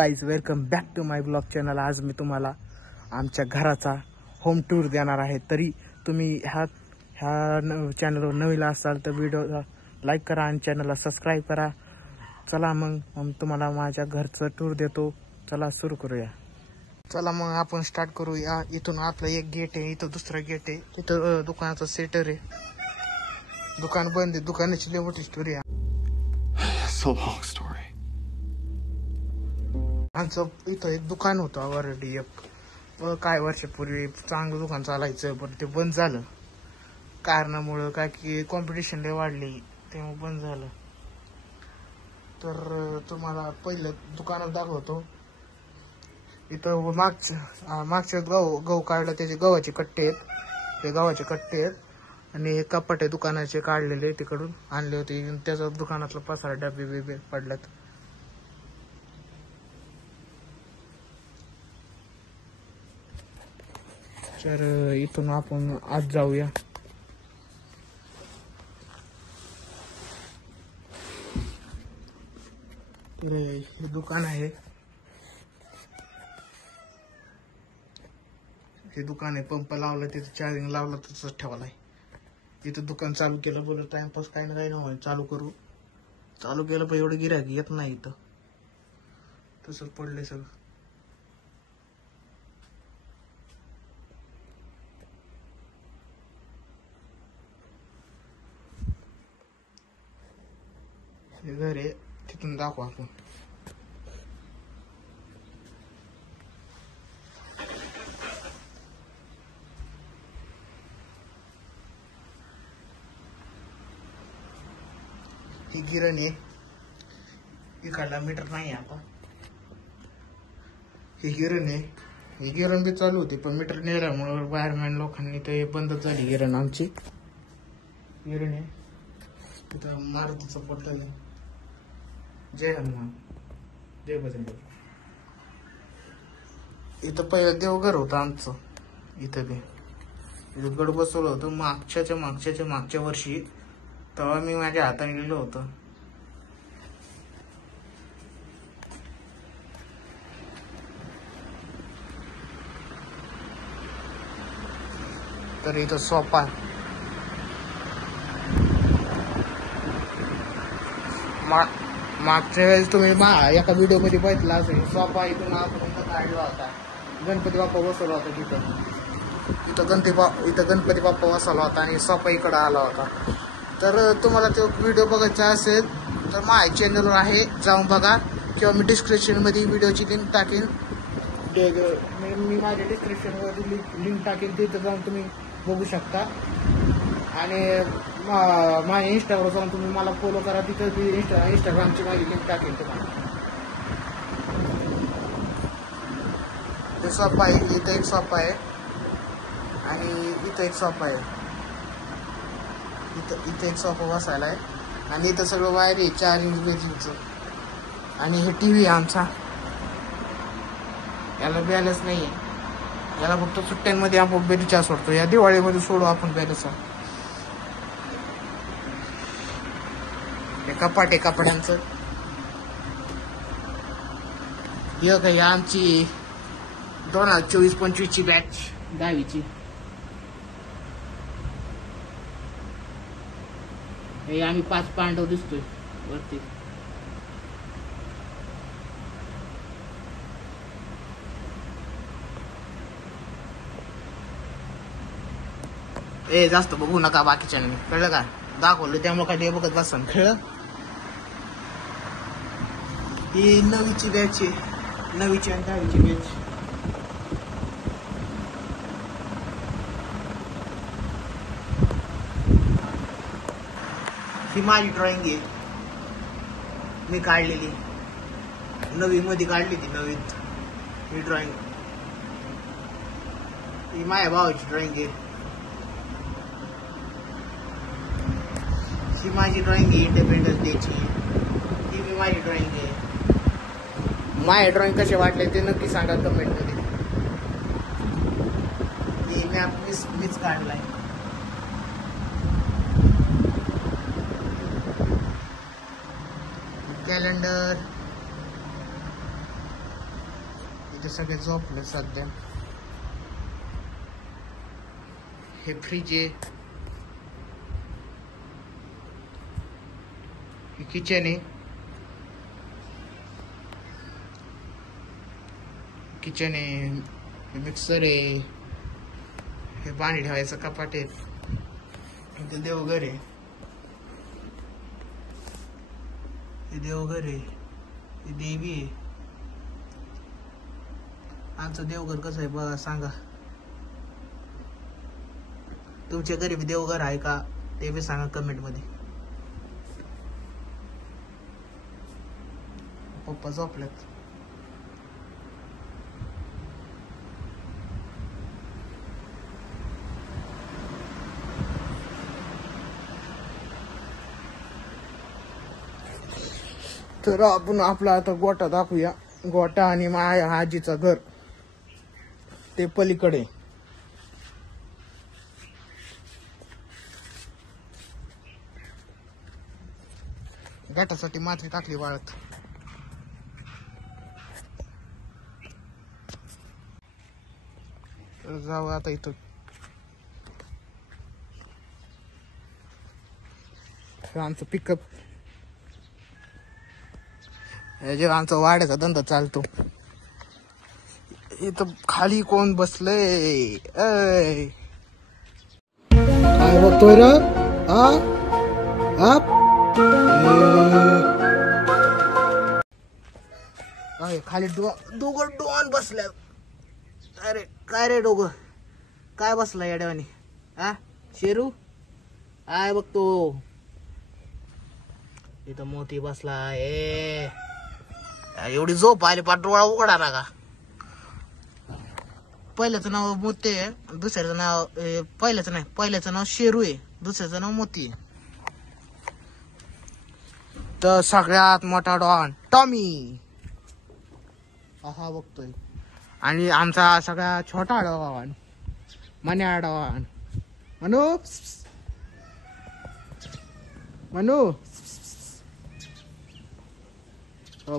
Guys, welcome back to my blog channel. आज मी तुम्हाला आमच्या घराचा होम टूर देणार आहे. तरी तुम्ही ह्या चॅनलवर नवीन असाल तर व्हिडिओला लाईक करा आणि चॅनलला सबस्क्राईब करा. चला मग तुम्हाला माझ्या घरचं टूर देतो. चला सुरू करूया. चला मग आपण स्टार्ट करूया. इथून आपलं एक गेट आहे, इथं दुसरं गेट आहे, तिथं दुकानाचं सेटर आहे. दुकान बंद आहे. दुकानाची लई मोठी स्टोरी आहे. So long story. आमचं इथं एक दुकान होतं ऑलरेडी. काय वर्षापूर्वी चांगलं दुकान चालायचं, पण ते बंद झालं कारणामुळं. काय की कॉम्पिटिशन लय वाढली, तेव्हा बंद झालं. तर तुम्हाला पहिलं दुकानात दाखवतो. इथं मागच्या गहू काढला, त्याचे गव्हाचे कट्टे आहेत. ते गव्हाचे कट्टे आहेत आणि हे कपाटे दुकानाचे काढलेले तिकडून आणले होते. त्याचा दुकानातला पसारा डबे बिबे पडल्यात. तर इथून आपण आज जाऊया. तर हे दुकान आहे. हे दुकान आहे. पंप लावला, त्याचं चार्जिंग लावला, तसंच ठेवलाय. इथं दुकान चालू केलं, बोलत टाइमपास काही ना काही नाही चालू करू. चालू केलं पण एवढं गिऱ्हाईक येत नाही. इथं तसंच पडलंय सगळं. हे घर आहे, तिथून दाखवा आपण. ही गिरण आहे. इकडला मीटर नाही आता. ही गिरण आहे. ही गिरण बी चालू होती, पण मीटर नेल्यामुळे वायरमॅन लोकांनी ते बंदच झाली गिरण. आमची गिरण आहे. तिथं मारुतीचं पट्ट आहे. जय हनुमान, जय बजरंग. इथं पहिलं देवघर होतं आमचं. इथं बी इथं गड बसवलं होतं मागच्या वर्षी. तेव्हा मी माझ्या हाताने लिहिलं होतं. तर इथं सोफा. मागच्या वेळेस तुम्ही एका व्हिडिओ मध्ये बघितला असेल. सोफा इथून आपण काढला होता. गणपती बाप्पा बसवला होता तिथं. इथं गणपती बाप्पा बसवला होता आणि सोफा इकडं आला होता. तर तुम्हाला तो व्हिडिओ बघायचा असेल तर माझ्या चॅनलवर आहे, जाऊन बघा. किंवा मी डिस्क्रिप्शनमध्ये व्हिडिओची लिंक टाकेन. मी माझ्या डिस्क्रिप्शनवर लिंक टाकेन, तिथं जाऊन तुम्ही बघू शकता. आणि माझ्या इंस्टावर जाऊन तुम्ही मला फॉलो करा. तिथं इंस्टाग्रामची माझी लिंक टाकेन तुम्हाला. ते सोफा आहे. इथं एक सोफा आहे आणि इथं एक सोफा आहे. इथं एक सोफा बसायला आहे आणि इथं सगळं वायर आहे, चार्जिंग बेजिंगचं. आणि हे टीव्ही आहे आमचा. याला बॅलन्स नाही आहे. याला फक्त सुट्ट्यांमध्ये आपण रिचार्ज सोडतो. या दिवाळीमध्ये सोडू आपण बॅलन्स. हे कपाट आहे कपड्यांचं. हे काही आमची 2024-25ची बॅच 10वीची. हे आम्ही 5 पांडव दिसतोय वरती. जास्त बघू नका बाकीच्या, कळलं का? दाखवलं त्यामुळे काय ते बघत बसा. कळलं? ही 9वीची बॅच आहे. 9वीची आणि 10वीची बॅच. ही माझी ड्रॉइंग आहे, मी काढलेली. 9वी मध्ये काढली ती. 9वीत ही ड्रॉइंग. ही माझ्या भावाची ड्रॉइंग आहे. ही माझी ड्रॉइंग आहे इंडिपेंडन्स डेची. ही मी माझी ड्रॉइंग आहे. माझे ड्रॉइंग कसे वाटले ते नक्की सांगा कमेंटमध्ये. ही मीच काढलाय. कॅलेंडर, इथे सगळे झोपले सध्या. हे फ्रीज आहे, हे किचन आहे, किचन आहे, हे मिक्सर आहे, हे पाणी ठेवायचं कपाट आहे, इथे देवघर आहे, हे देवघर आहे, हे देवी आहे. आमचं देवघर कसं आहे बघा, सांगा. तुमच्या घरी बी देवघर आहे का ते बी सांगा कमेंट मध्ये. पप्पा झोपल्यात. तर आपण आपला आता गोटा दाखवूया. गोटा आणि माझ्या आजीचं घर ते पलीकडे. गटासाठी माती टाकली वाळत. तर जाऊ आता इथं. आमचं पिकअप, जेव्हा आमचा वाड्याचा धंदा चालतो. इथं खाली कोण बसलंय? काय बघतोय रे? खाली दोघं डोन बसल्या. अरे काय रे दोघं, काय बसला येड्यावानी? शेरू आय बघतो. इथं मोती बसला. एवढी झोप आली, पाठोळा उघडा ना का? पहिल्याचं नाव मोती आहे, दुसऱ्याचं नाव पहिल्याचं नाव शेरू आहे, दुसऱ्याचं नाव मोती आहे. तर सगळ्यात मोठा डॉन टॉमी हा बघतोय. आणि आमचा सगळ्यात छोटा डॉन मन्या डॉन. मनू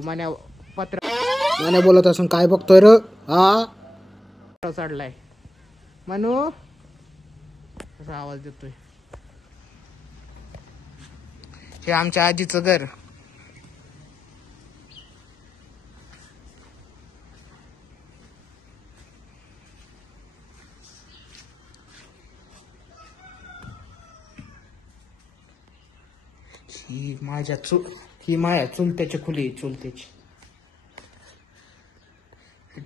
मन्या पत्र मन्या बोलत असून काय बघतोय र? चढलाय मनू, असा आवाज देतोय. हे आमच्या आजीचं घर. ही माझ्या चुलत्याची खुली, चुलत्याची.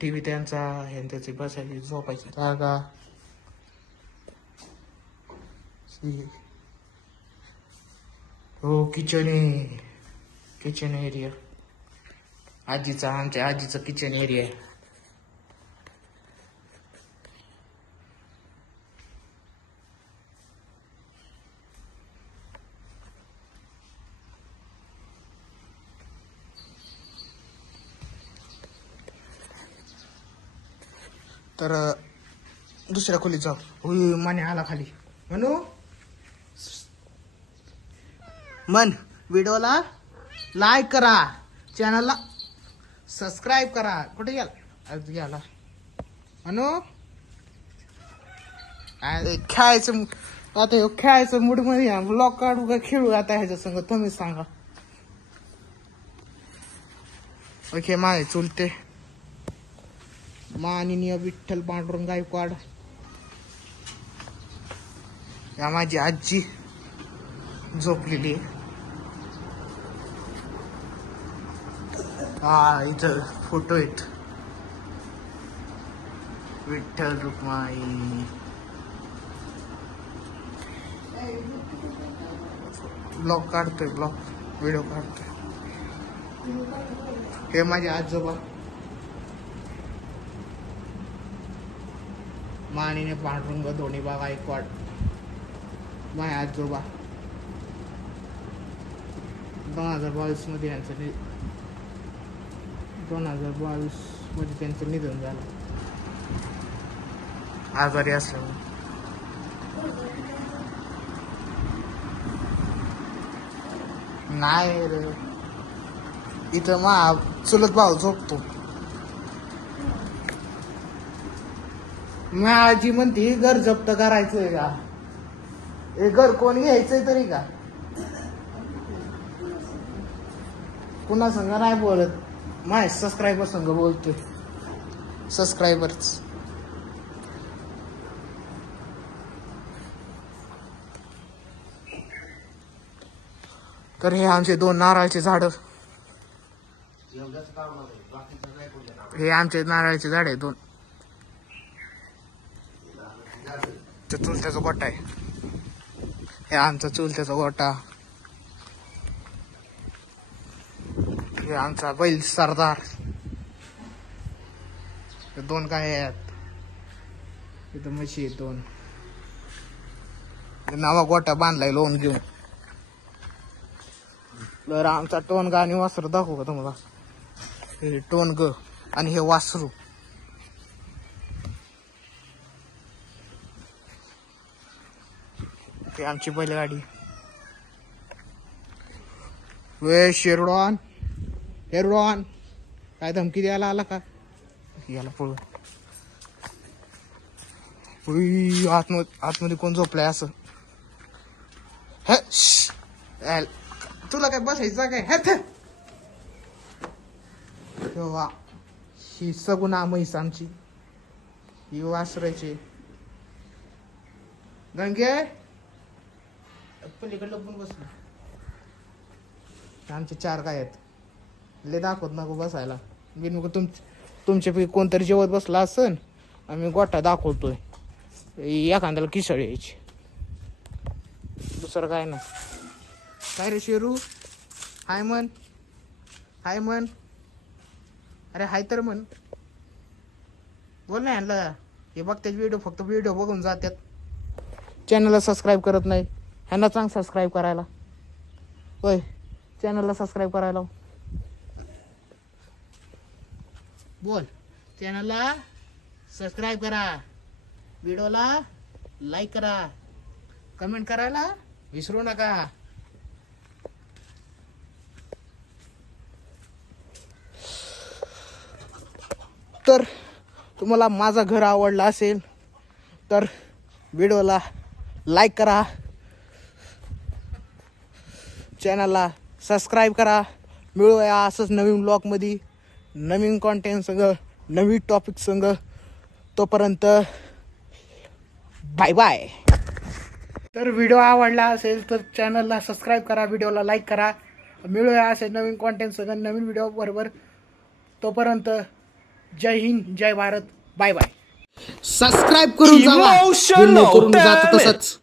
टीव्ही त्यांचा, ह्यांच्याची बसायची झोपायची जागा. हो किचन आहे, किचन एरिया आजीचा, आमच्या आजीचं किचन एरिया आहे. तर दुसऱ्या खोलीत जाऊ. होई माने आला खाली. म्हणू मन व्हिडिओला लाईक करा, चॅनलला सबस्क्राईब करा. कुठे गेला म्हणू? खेळायचं आता, खेळायचं मूड मध्ये ब्लॉग काढू का खेळू आता ह्याच्या संग तुम्ही सांगा. ओके माझे चुलते माननीय विठ्ठल पांडुरंग गायकवाड. या माझी आजी झोपलेली आहे. इथं फोटो आहेत विठ्ठल रुक्माई. ब्लॉग काढतोय, व्हिडिओ काढतोय. हे माझे आजोबा माननीय पांडुरंग धोणीबा गायकवाड. माझे आजोबा 2022 मध्ये यांचं 2022 मध्ये त्यांचं निधन झालं आजारी असल्यामुळे. नाही रे, इथं चुलत भाऊ झोपतो. मग आजी म्हणते हे घर जप्त करायचंय का? हे घर कोण घ्यायचंय तरी का? पुन्हा संघ नाही बोलत, माय सबस्क्रायबर संघ बोलतोय. सबस्क्रायबर्स तर हे आमचे 2 नारळाचे झाड, हे आमचे नारळाचे झाड आहे 2. चुलत्याचा गोटा आहे, हे आमचा चुलत्याचा गोटा. हे आमचा बैल सरदार. 2 गाय आहेत, इथं म्हशी आहेत 2. नावा गोटा बांधलाय लोन घेऊन. तर आमचा टोनगा आणि वासरू दाखवू का तुम्हाला? हे टोनग आणि हे वासरू. हे आमची बैलगाडी. वे शेरडॉन, हेरडॉन काय धमकी द्यायला आला का? याला पळू. आतमध्ये कोण झोपलाय असं? तुला काय बसायचं काय? तेव्हा ही सगुणा म्हैस आमची, ही वासरायची. गंगे पलीकडलं पण बसलं. आमचे 4 गाय आहेत. ले दाखवत नको बसायला. बिन तुमच्यापैकी कोणतरी जेवत बसला असन, आम्ही गोठा दाखवतोय. एखाद्याला किसळ यायची, दुसरं काय नाही. काय रे शेरू? हाय म्हण, हाय म्हण. अरे हाय तर म्हण, बोल ना ह्यांना. हे बघतात व्हिडिओ, फक्त व्हिडिओ बघून जातात, चॅनलला सबस्क्राईब करत नाही. ह्यांना चांग सबस्क्राईब करायला. होय, चॅनलला सबस्क्राईब करायला बोल. चॅनलला सबस्क्राईब करा, व्हिडिओला लाईक करा, कमेंट करायला विसरू नका. तर तुम्हाला माझा घर आवडला असेल तर व्हिडिओला लाईक करा, चॅनलला सबस्क्राईब करा. मिळूया असंच नवीन ब्लॉगमध्ये, नवीन कॉन्टेंट संग, नवीन टॉपिक संग. तोपर्यंत बाय बाय. तर व्हिडिओ आवडला असेल तर चॅनलला सबस्क्राईब करा, व्हिडिओला लाईक करा. मिळूया असे नवीन कॉन्टेंट संग, नवीन व्हिडिओ बरोबर. तोपर्यंत जय हिंद, जय भारत, बाय बाय. सबस्क्राईब करून जावा, करून जात तसंच.